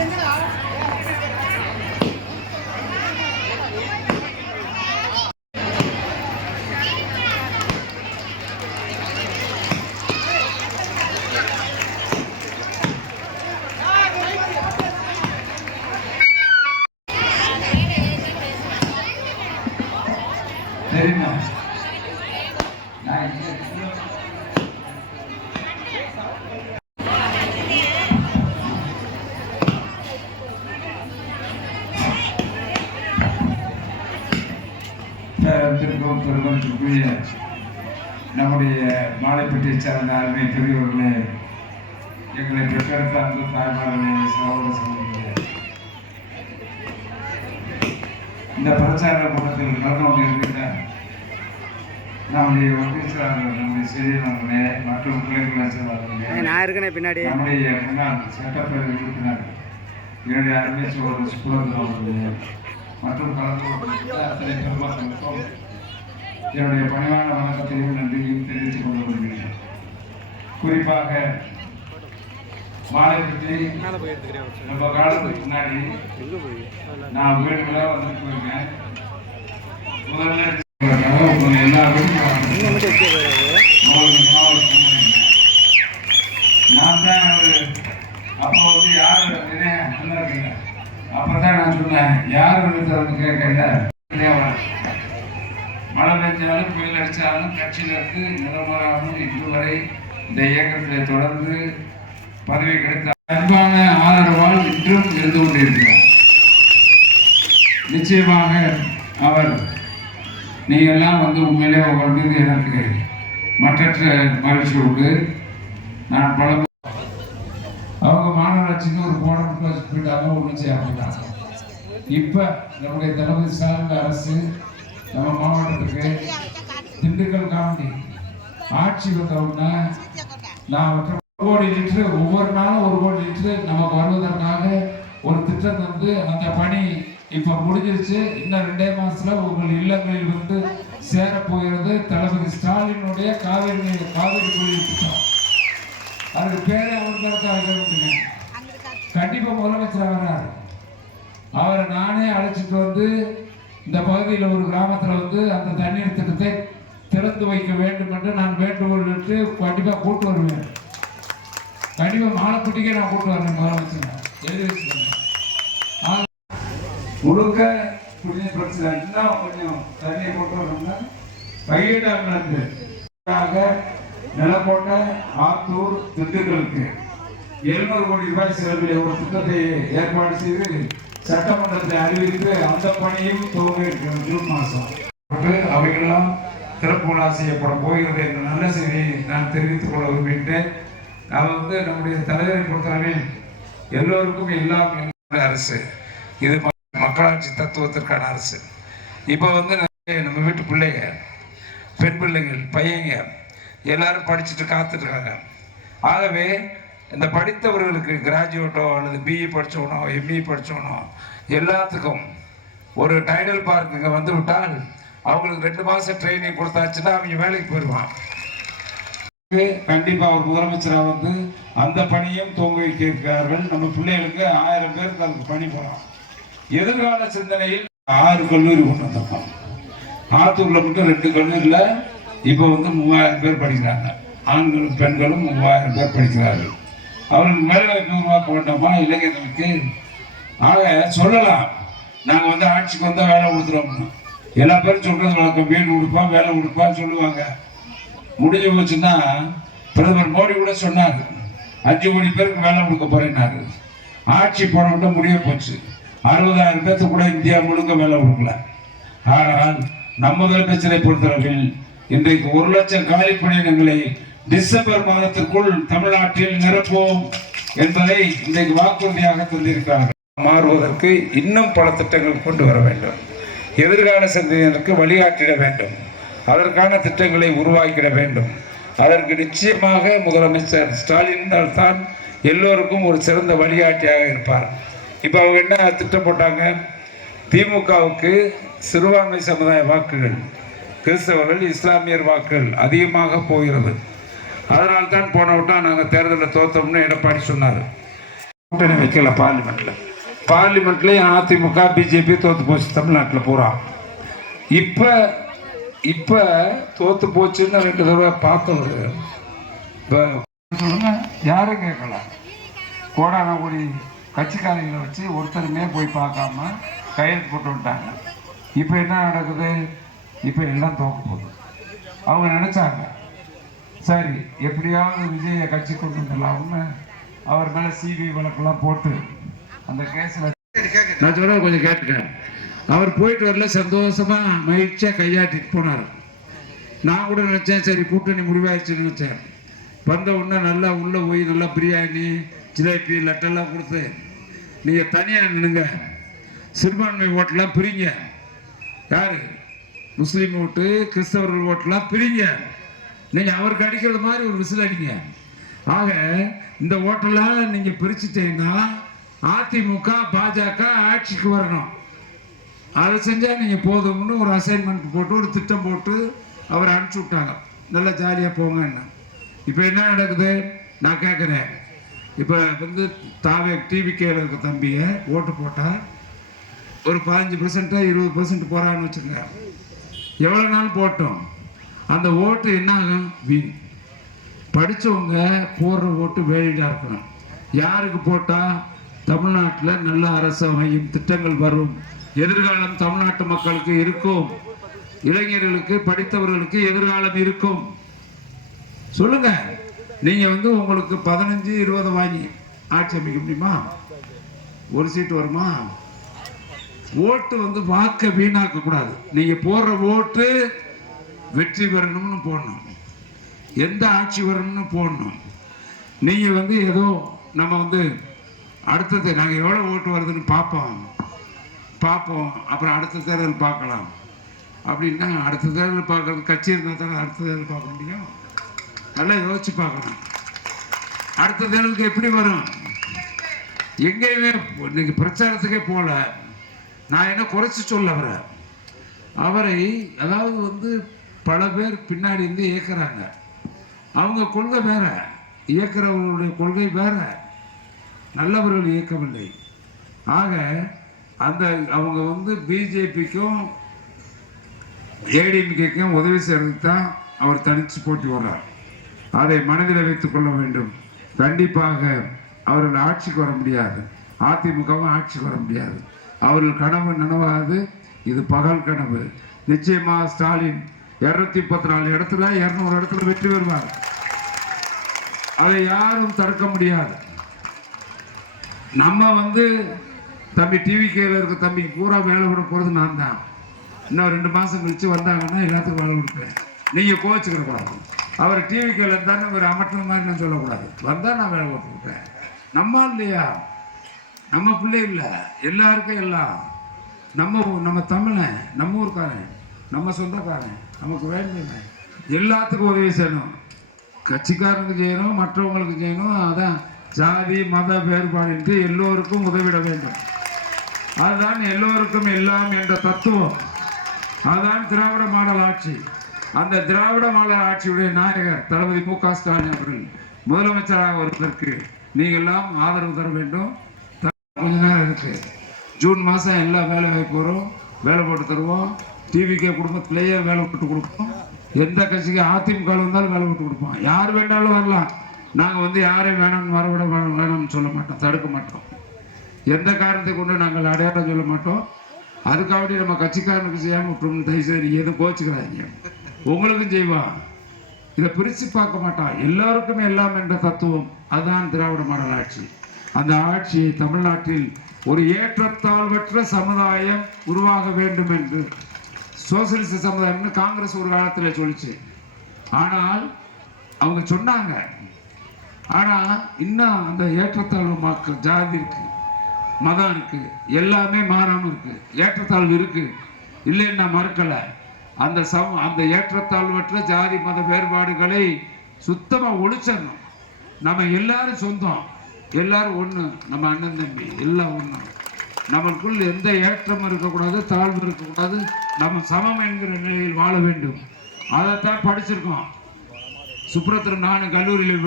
சரிம்மா பெருமதிக்குரிய நம்முடைய மாலைப்பட்டியை சார்ந்த அருமை பெரியவர்களே, எங்களை பெற்றெடுத்த அந்த தாய்மார்களே, சகோதர சகோதரிகளே, இந்த பிரச்சார கூட்டத்தில் கலந்து கொண்டிருக்கின்ற நம்முடைய ஒன்றிய செயலாளர், நம்முடைய செய்தியாளர்களே மற்றும் கிளைகளை செயலாளர்களே, பின்னாடி நம்முடைய முன்னாள் சட்டப்பேரவை உறுப்பினர் என்னுடைய அருமை சகோதரர் சுப்புரத் அவர்களே மற்றும் கலந்து கொண்டிருக்கிற அத்தனை பெருமக்களுக்கும் என்னுடைய பணிவான வணக்கத்தையும் நன்றியையும் தெரிவித்துக் கொண்டு வருகிறேன். குறிப்பாக மாலைப்பட்டி நம்ம காலத்துக்கு முன்னாடி நான் வீடுகளா வந்து போயிருக்கேன். முதல்ல நான் தான் அப்போ வந்து யார் இருக்கீங்க அப்பதான் நான் சொன்னேன், யார் கேட்க மழை பெஞ்சாலும் புயல் அடித்தாலும் கட்சியிலிருந்து நிலமாறாமல் இன்று வரை இந்த இயக்கத்தில் தொடர்ந்து பதவி கிடைத்த அன்பான ஆதரவால் இன்றும் இருந்து கொண்டிருக்கிறார். நிச்சயமாக அவர் நீங்கள்லாம் வந்து உண்மையிலே உங்கள் மீது எனக்கு மற்றற்ற மகிழ்ச்சி உண்டு. நான் பல அவங்க மாநகராட்சிக்கு ஒரு போனமுக்கு வச்சு போயிட்டாங்க, ஒன்றும் செய்ய மாட்டாங்க. இப்போ நம்முடைய தளபதி சார்ந்த அரசு நம்ம மாவட்டத்துக்கு திண்டுக்கல் காந்தி ஆட்சி வந்தவுடனே நான் 1 கோடி லிட்டரு ஒவ்வொரு நாளும் 1 கோடி லிட்டரு நமக்கு வருவதற்காக ஒரு திட்டம் வந்து அந்த பணி இப்போ முடிஞ்சிருச்சு. இன்னும் 2 மாசத்துல உங்கள் இல்லங்களில் வந்து சேரப்போகிறது தளபதி ஸ்டாலினுடைய காவிரி குடிநீர் திட்டம். அதுக்கு பேரே அவருக்கு கண்டிப்பா முதலமைச்சர் வர்றாரு. அவரை நானே அழைச்சிட்டு வந்து இந்த பகுதியில் ஒரு கிராமத்தில் வந்து அந்த தண்ணீர் திட்டத்தை திறந்து வைக்க வேண்டும் என்று நான் வேண்டுகோள் விட்டு கண்டிப்பாக கூட்டு வருவேன். கண்டிப்பாக மாலைப்பட்டிக்கே நான் கூட்டு வரேன். முதலமைச்சர் எழுதி வச்சுக்கோங்க. முழுக்க குடிநீர் பிரச்சனை இன்னும் கொஞ்சம் தண்ணியை கொண்டு வரணும்னா பையிடாங்களுக்கு நிலக்கோட்டை ஆத்தூர் திண்டுக்கலுக்கு 700 கோடி ரூபாய் செலவில் ஒரு திட்டத்தை ஏற்பாடு செய்து சட்டமன்றத்தை அறிவித்து அந்த பணியும் துவங்க இருக்கிறது. ஜூன் மாதம் அவைகளெல்லாம் திறப்புலா செய்யப்பட போகிறது என்ற நல்ல செய்தியை நான் தெரிவித்துக் கொள்ள விரும்புகின்றேன். நான் வந்து நம்முடைய தலைவரை பொறுத்தளவில் எல்லோருக்கும் எல்லாம் அரசு, இது மக்களாட்சி தத்துவத்திற்கான அரசு. இப்போ வந்து நம்ம வீட்டு பிள்ளைங்க, பெண் பிள்ளைகள், பையங்க எல்லாரும் படிச்சுட்டு காத்துட்டு இருக்காங்க. ஆகவே இந்த படித்தவர்களுக்கு கிராஜுவேட்டோ அல்லது பிஇ படித்தவனோ எம்இ படித்தவனோ எல்லாத்துக்கும் ஒரு டைடல் பார்க் இங்கே வந்து விட்டால் அவங்களுக்கு 2 மாதம் ட்ரைனிங் கொடுத்தாச்சுன்னா அவங்க வேலைக்கு போயிடுவான். கண்டிப்பாக ஒரு முதலமைச்சராக வந்து அந்த பணியும் துவங்க வைக்க இருக்கிறார்கள். நம்ம பிள்ளைகளுக்கு 1000 பேருக்கு அதுக்கு பணி போகலாம். எதிர்கால சிந்தனையில் 6 கல்லூரி கொண்டு வந்திருக்கோம். ஆத்தூரில் மட்டும் 2 கல்லூரியில் இப்போ வந்து 3000 பேர் படிக்கிறாங்க. ஆண்களும் பெண்களும் 3000 பேர் படிக்கிறார்கள். அவர்களுக்கு வேலைவாய்ப்பு உருவாக்க வேண்டாமா இளைஞர்களுக்கு? ஆக சொல்லலாம், நாங்கள் வந்து ஆட்சிக்கு வந்தால் வேலை கொடுத்துருவோம். எல்லா பேரும் சொல்றது வழக்கம், வீடு கொடுப்பான் வேலை கொடுப்பான்னு சொல்லுவாங்க. முடிஞ்சு போச்சுன்னா பிரதமர் மோடி கூட சொன்னாங்க 5 கோடி பேருக்கு வேலை கொடுக்க போறேன்னாரு. ஆட்சி போனவிட்ட முடிய போச்சு. 60,000 பேருக்கு கூட இந்தியா முழுக்க வேலை கொடுக்கல. ஆனால் நம்ம முதலமைச்சரை பொறுத்தளவில் இன்றைக்கு 1 லட்சம் காலி பணியிடங்களை டிசம்பர் மாதத்திற்குள் தமிழ்நாட்டில் நிரப்புவோம் என்பதை இன்றைக்கு வாக்குறுதியாக தந்திருக்கிறார்கள். மாறுவதற்கு இன்னும் பல திட்டங்கள் கொண்டு வர வேண்டும். எதிர்கால சந்ததியினருக்கு வழிகாட்டிட வேண்டும். அதற்கான திட்டங்களை உருவாக்கிட வேண்டும். அதற்கு நிச்சயமாக முதலமைச்சர் ஸ்டாலின் தான் எல்லோருக்கும் ஒரு சிறந்த வழிகாட்டியாக இருப்பார். இப்போ அவங்க என்ன திட்டம் போட்டாங்க? திமுகவுக்கு சிறுபான்மை சமுதாய வாக்குகள், கிறிஸ்தவர்கள், இஸ்லாமியர் வாக்குகள் அதிகமாக போகிறது. அதனால்தான் போன விட்டா நாங்கள் தேர்தலில் தோற்றோம்னு எடப்பாடி சொன்னார். கூட்டணி வைக்கல பார்லிமெண்ட்லேயும் அதிமுக பிஜேபி தோற்று போச்சு தமிழ்நாட்டில் பூரா. இப்போ தோற்று போச்சுன்னு 2 தடவை பார்த்தவர் இப்போ சொல்லுங்க, யாரும் கேட்கல. கோடான கோடி கட்சிக்காரங்களை வச்சு ஒருத்தருமே போய் பார்க்காம கையெழுத்து போட்டு விட்டாங்க. இப்போ என்ன நடக்குது? இப்போ எல்லாம் தோக்க போகுது. அவங்க நினைச்சாங்க சரி எப்படியாவது விஜய கட்சி கொண்டு வந்துடலாம்னு அவர் மேலே சிபிஐ வழக்கெல்லாம் போட்டு அந்த கேஸில் நான் சொல்ல கொஞ்சம் கேட்டுக்கேன். அவர் போயிட்டு வரல, சந்தோஷமா மகிழ்ச்சியாக கையாட்டிட்டு போனார். நான் கூட நினச்சேன் சரி கூட்டணி முடிவாயிடுச்சுன்னு நினச்சேன். வந்த உடனே நல்லா உள்ளே போய் நல்லா பிரியாணி ஜிலேபி லட்டெல்லாம் கொடுத்து நீங்கள் தனியாக நின்னுங்க, சிறுபான்மை ஓட்டெல்லாம் பிரிங்க, யார் முஸ்லீம் ஓட்டு கிறிஸ்தவர்கள் ஓட்டெல்லாம் பிரிங்க, நீங்கள் அவருக்கு அடிக்கிறது மாதிரி ஒரு விசில் அடிங்க. ஆக இந்த ஓட்டெல்லாம் நீங்கள் பிரிச்சுட்டீங்கன்னா அதிமுக பாஜக ஆட்சிக்கு வரணும். அதை செஞ்சால் நீங்கள் போதும்னு ஒரு அசைன்மெண்ட் போட்டு ஒரு திட்டம் போட்டு அவரை அனுப்பிச்சி விட்டாங்க. நல்லா ஜாலியாக போங்கன்னு. இப்போ என்ன நடக்குது நான் கேட்குறேன். இப்போ வந்து டிவிகேல இருக்க தம்பியை ஓட்டு போட்டால் ஒரு 15% 20% போகிறான்னு வச்சுக்கோங்க. எவ்வளோ நாள் போட்டோம் அந்த ஓட்டு என்ன ஆகும்? வீண். படித்தவங்க போடுற ஓட்டு வேலிடாக இருக்கணும். யாருக்கு போட்டால் தமிழ்நாட்டில் நல்ல அரசு அமையும், திட்டங்கள் வரும், எதிர்காலம் தமிழ்நாட்டு மக்களுக்கு இருக்கும், இளைஞர்களுக்கு படித்தவர்களுக்கு எதிர்காலம் இருக்கும். சொல்லுங்க, நீங்க வந்து உங்களுக்கு 15-20 வாங்கி ஆட்சி அமைக்க முடியுமா? ஒரு சீட்டு வருமா? ஓட்டு வந்து வாக்க வீணாக்க கூடாது. நீங்க போடுற ஓட்டு வெற்றி பெறணும்னு போடணும், எந்த ஆட்சி வரணும்னு போடணும். நீங்க வந்து ஏதோ நம்ம வந்து அடுத்தது நாங்கள் எவ்வளோ ஓட்டு வருதுன்னு பார்ப்போம், அப்புறம் அடுத்த தேர்தல் பார்க்கலாம் அப்படின்னா அடுத்த தேர்தல் பார்க்கறது கட்சி இருந்தால் தானே அடுத்த தேர்தல் பார்க்க முடியும். நல்லா யோசிச்சு பார்க்கணும். அடுத்த தேர்தலுக்கு எப்படி வரும்? எங்கேயுமே இன்னைக்கு பிரச்சாரத்துக்கே போல. நான் என்ன குறைச்சி சொல்ல அவரை அதாவது வந்து பல பேர் பின்னாடி இருந்து இயக்குறாங்க. அவங்க கொள்கை வேற, இயக்குறவர்களுடைய கொள்கை வேற, நல்லவர்கள் இயக்கவில்லை. ஆக அந்த அவங்க வந்து பிஜேபிக்கும் ஏடிஎம்கேக்கும் உதவி செய்யறதுக்கு தான் அவர் தனிச்சு போட்டி வர்றார். அதை மனதில் வைத்துக் கொள்ள வேண்டும். கண்டிப்பாக அவர்கள் ஆட்சிக்கு வர முடியாது, அதிமுகவும் ஆட்சிக்கு வர முடியாது. அவர்கள் கனவு நனவாது, இது பகல் கனவு. நிச்சயமா ஸ்டாலின் 234 இடத்துல 200 இடத்துல வெற்றி பெறுவார். அதை யாரும் தடுக்க முடியாது. நம்ம வந்து தம்பி டிவிகேல இருக்க தம்பிக்கு பூரா வேலை விட போகிறது நான் தான். இன்னும் 2 மாதம் கழிச்சு வந்தாங்கன்னா எல்லாத்துக்கும் வேலை கொடுப்பேன். நீங்கள் கோச்சிக்கிற கூடாது. அவர் டிவிகேல இருந்தாலும் ஒரு அமர்த்தம் மாதிரி நான் சொல்லக்கூடாது. வந்தால் நான் வேலை போட்டு கொடுப்பேன். நம்ம இல்லையா, நம்ம பிள்ளை இல்லை, எல்லாருக்கும் எல்லாம் நம்ம தமிழன், நம்ம ஊருக்காரன், நம்ம சொந்தக்காரன், நமக்கு வேண்டிய எல்லாத்துக்கும் உதவி செய்யணும். கட்சிக்காரனுக்கு செய்யணும், மற்றவங்களுக்கு செய்யணும். அதான் ஜாதி மத வேறுபாடின்றி எல்லோருக்கும் உதவிட வேண்டும். அதுதான் எல்லோருக்கும் எல்லாம் என்ற தத்துவம். அதுதான் திராவிட மாடல் ஆட்சி. அந்த திராவிட மாடல் ஆட்சியுடைய நாயகர் தளபதி மு.க. ஸ்டாலின் அவர்கள் முதலமைச்சராக வருவதற்கு நீங்கள் எல்லாம் ஆதரவு தர வேண்டும். கொஞ்ச நேரம் இருக்கு. ஜூன் மாதம் எல்லா வேலை வாய்ப்பு வரும், வேலை போட்டு தருவோம். டிவிகே குடும்பத்திலேயே வேலை போட்டு கொடுப்போம். எந்த கட்சிக்கு அதிமுக இருந்தாலும் வேலை போட்டு கொடுப்போம். யார் வேண்டாலும் வரலாம். நாங்கள் வந்து யாரையும் வேணும்னு வரவிட வேணும்னு சொல்ல மாட்டோம், தடுக்க மாட்டோம். எந்த காரணத்தை கொண்டு நாங்கள் அடையாளம் சொல்ல மாட்டோம். அதுக்காக நம்ம கட்சிக்காரனுக்கு செய்யாமல் விட்டுரும். தயவுசெய்து எதுவும் கோச்சுக்கிறாங்க. உங்களுக்கும் செய்வான். இதை பிரித்து பார்க்க மாட்டான். எல்லாருக்கும் எல்லாம் என்ற தத்துவம். அதுதான் திராவிட மாடல் ஆட்சி. அந்த ஆட்சி தமிழ்நாட்டில் ஒரு ஏற்றத்தாழ்வற்ற சமுதாயம் உருவாக வேண்டும் என்று சோசியலிச சமுதாயம்னு காங்கிரஸ் ஒரு காலத்தில் சொல்லிச்சு. ஆனால் அவங்க சொன்னாங்க. ஆனால் இன்னும் அந்த ஏற்றத்தாழ்வு மக்கள் ஜாதி இருக்கு, மதம் இருக்கு, எல்லாமே மாறாமல் இருக்கு. ஏற்றத்தாழ்வு இருக்கு, இல்லைன்னு நான் மறுக்கலை. அந்த ஏற்றத்தாழ்வற்ற ஜாதி மத வேறுபாடுகளை சுத்தமாக ஒழிச்சிடணும். நம்ம எல்லாரும் சொந்தம், எல்லாரும் ஒன்று, நம்ம அண்ணன் தம்பி எல்லாம் ஒன்று. நம்மளுக்குள் எந்த ஏற்றமும் இருக்கக்கூடாது, தாழ்வு இருக்கக்கூடாது. நம்ம சமம் என்கிற நிலையில் வாழ வேண்டும். அதைத்தான் படிச்சிருக்கோம். சுப்ரத்திரம் நானும் கல்லூரியில்